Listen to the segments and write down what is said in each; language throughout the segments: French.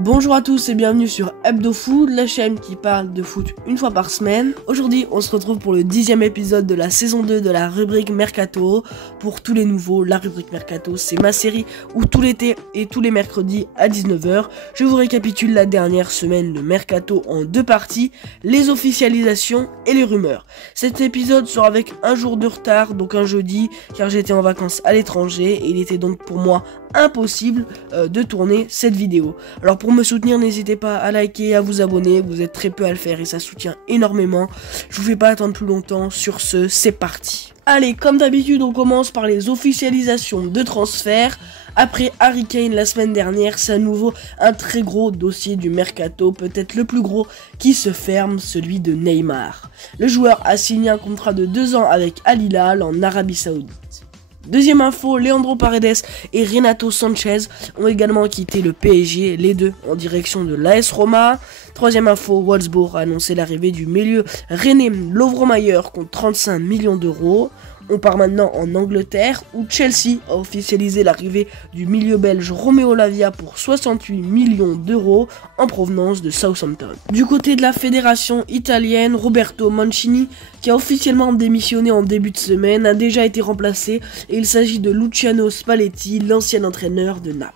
Bonjour à tous et bienvenue sur Hebdo Foot, la chaîne qui parle de foot une fois par semaine. Aujourd'hui, on se retrouve pour le 10e épisode de la saison 2 de la rubrique Mercato. Pour tous les nouveaux, la rubrique Mercato, c'est ma série où tout l'été et tous les mercredis à 19h, je vous récapitule la dernière semaine de Mercato en deux parties, les officialisations et les rumeurs. Cet épisode sera avec un jour de retard, donc un jeudi, car j'étais en vacances à l'étranger et il était donc pour moi impossible de tourner cette vidéo. Alors pour me soutenir, n'hésitez pas à liker et à vous abonner, vous êtes très peu à le faire et ça soutient énormément. Je vous fais pas attendre plus longtemps, sur ce, c'est parti. Allez, comme d'habitude, on commence par les officialisations de transfert. Après Harry Kane la semaine dernière, c'est à nouveau un très gros dossier du Mercato, peut-être le plus gros qui se ferme, celui de Neymar. Le joueur a signé un contrat de 2 ans avec Al Hilal en Arabie Saoudite. Deuxième info, Leandro Paredes et Renato Sanchez ont également quitté le PSG, les deux en direction de l'AS Roma. Troisième info, Wolfsburg a annoncé l'arrivée du milieu René Lovromayer contre 35 millions d'euros. On part maintenant en Angleterre où Chelsea a officialisé l'arrivée du milieu belge Romeo Lavia pour 68 millions d'euros en provenance de Southampton. Du côté de la fédération italienne, Roberto Mancini, qui a officiellement démissionné en début de semaine, a déjà été remplacé et il s'agit de Luciano Spalletti, l'ancien entraîneur de Naples.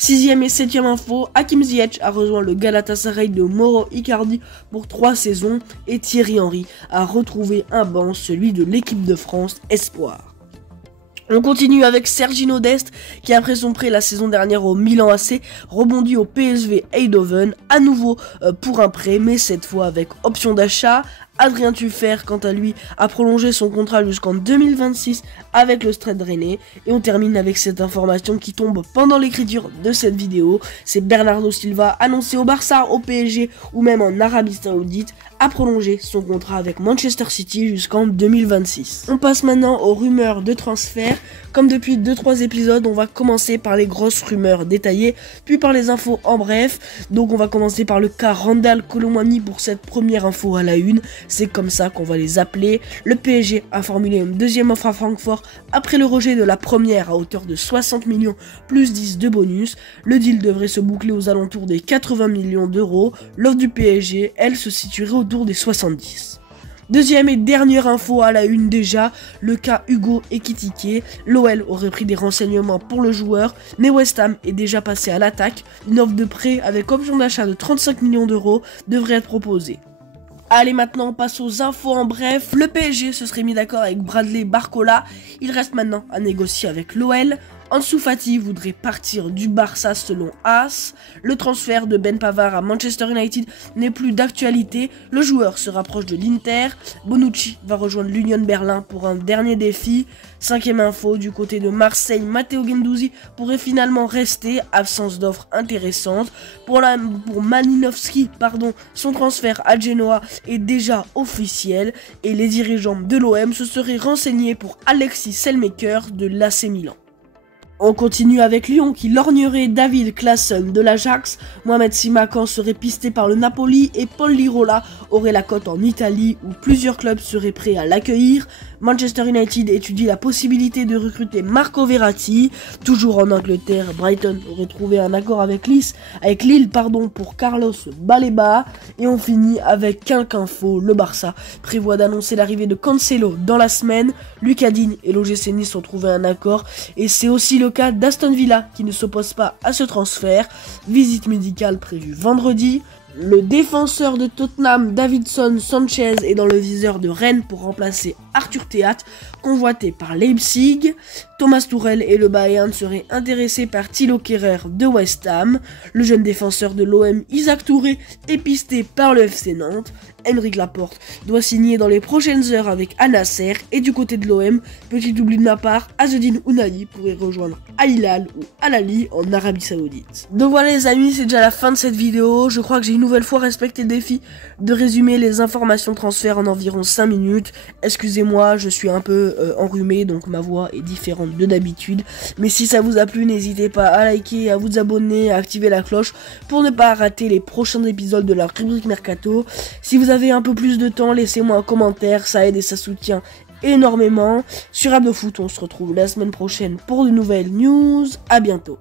Sixième et septième info, Hakim Ziyech a rejoint le Galatasaray de Mauro Icardi pour 3 saisons et Thierry Henry a retrouvé un banc, celui de l'équipe de France Espoir. On continue avec Sergino Dest qui après son prêt la saison dernière au Milan AC rebondit au PSV Eindhoven à nouveau pour un prêt mais cette fois avec option d'achat. Adrien Tuffer, quant à lui, a prolongé son contrat jusqu'en 2026 avec le Stade Rennais. Et on termine avec cette information qui tombe pendant l'écriture de cette vidéo. C'est Bernardo Silva, annoncé au Barça, au PSG ou même en Arabie Saoudite, a prolongé son contrat avec Manchester City jusqu'en 2026. On passe maintenant aux rumeurs de transfert. Comme depuis 2-3 épisodes, on va commencer par les grosses rumeurs détaillées, puis par les infos en bref. Donc on va commencer par le cas Randal Kolo Muani pour cette première info à la une. C'est comme ça qu'on va les appeler. Le PSG a formulé une deuxième offre à Francfort après le rejet de la première à hauteur de 60 millions plus 10 de bonus. Le deal devrait se boucler aux alentours des 80 millions d'euros. L'offre du PSG, elle, se situerait autour des 70. Deuxième et dernière info à la une déjà, le cas Hugo Ekitike. L'OL aurait pris des renseignements pour le joueur, mais West Ham est déjà passé à l'attaque. Une offre de prêt avec option d'achat de 35 millions d'euros devrait être proposée. Allez, maintenant on passe aux infos en bref. Le PSG se serait mis d'accord avec Bradley Barcola. Il reste maintenant à négocier avec l'OL. Ansu Fati voudrait partir du Barça selon AS. Le transfert de Ben Pavard à Manchester United n'est plus d'actualité. Le joueur se rapproche de l'Inter. Bonucci va rejoindre l'Union Berlin pour un dernier défi. Cinquième info, du côté de Marseille, Matteo Guendouzi pourrait finalement rester, absence d'offres intéressantes. Pour Malinowski, son transfert à Genoa est déjà officiel et les dirigeants de l'OM se seraient renseignés pour Alexis Selmaker de l'AC Milan. On continue avec Lyon qui lorgnerait David Klaassen de l'Ajax, Mohamed Simakan serait pisté par le Napoli et Paul Lirola aurait la cote en Italie où plusieurs clubs seraient prêts à l'accueillir. Manchester United étudie la possibilité de recruter Marco Verratti. Toujours en Angleterre, Brighton aurait trouvé un accord avec Lille pour Carlos Baleba. Et on finit avec Quinquinfo, le Barça prévoit d'annoncer l'arrivée de Cancelo dans la semaine. Lucas Digne et l'OGC Nice ont trouvé un accord et c'est aussi le cas d'Aston Villa qui ne s'oppose pas à ce transfert. Visite médicale prévue vendredi. Le défenseur de Tottenham, Davinson Sanchez, est dans le viseur de Rennes pour remplacer Arthur Théâtre, convoité par Leipzig. Thomas Tuchel et le Bayern seraient intéressés par Thilo Kehrer de West Ham. Le jeune défenseur de l'OM, Isaac Touré, est pisté par le FC Nantes. Aymeric Laporte doit signer dans les prochaines heures avec Al Nassr. Et du côté de l'OM, petit oubli de ma part, Azzedine Ounahi pourrait rejoindre Al Hilal ou Al Ahly en Arabie Saoudite. Donc voilà les amis, c'est déjà la fin de cette vidéo. Je crois que j'ai une nouvelle fois respecté le défi de résumer les informations transfert en environ 5 minutes. Excusez-moi, je suis un peu enrhumé, donc ma voix est différente de d'habitude. Mais si ça vous a plu, n'hésitez pas à liker, à vous abonner, à activer la cloche pour ne pas rater les prochains épisodes de la rubrique Mercato. Si vous avez un peu plus de temps, laissez-moi un commentaire, ça aide et ça soutient énormément. Sur Hebdo Foot, on se retrouve la semaine prochaine pour de nouvelles news. À bientôt.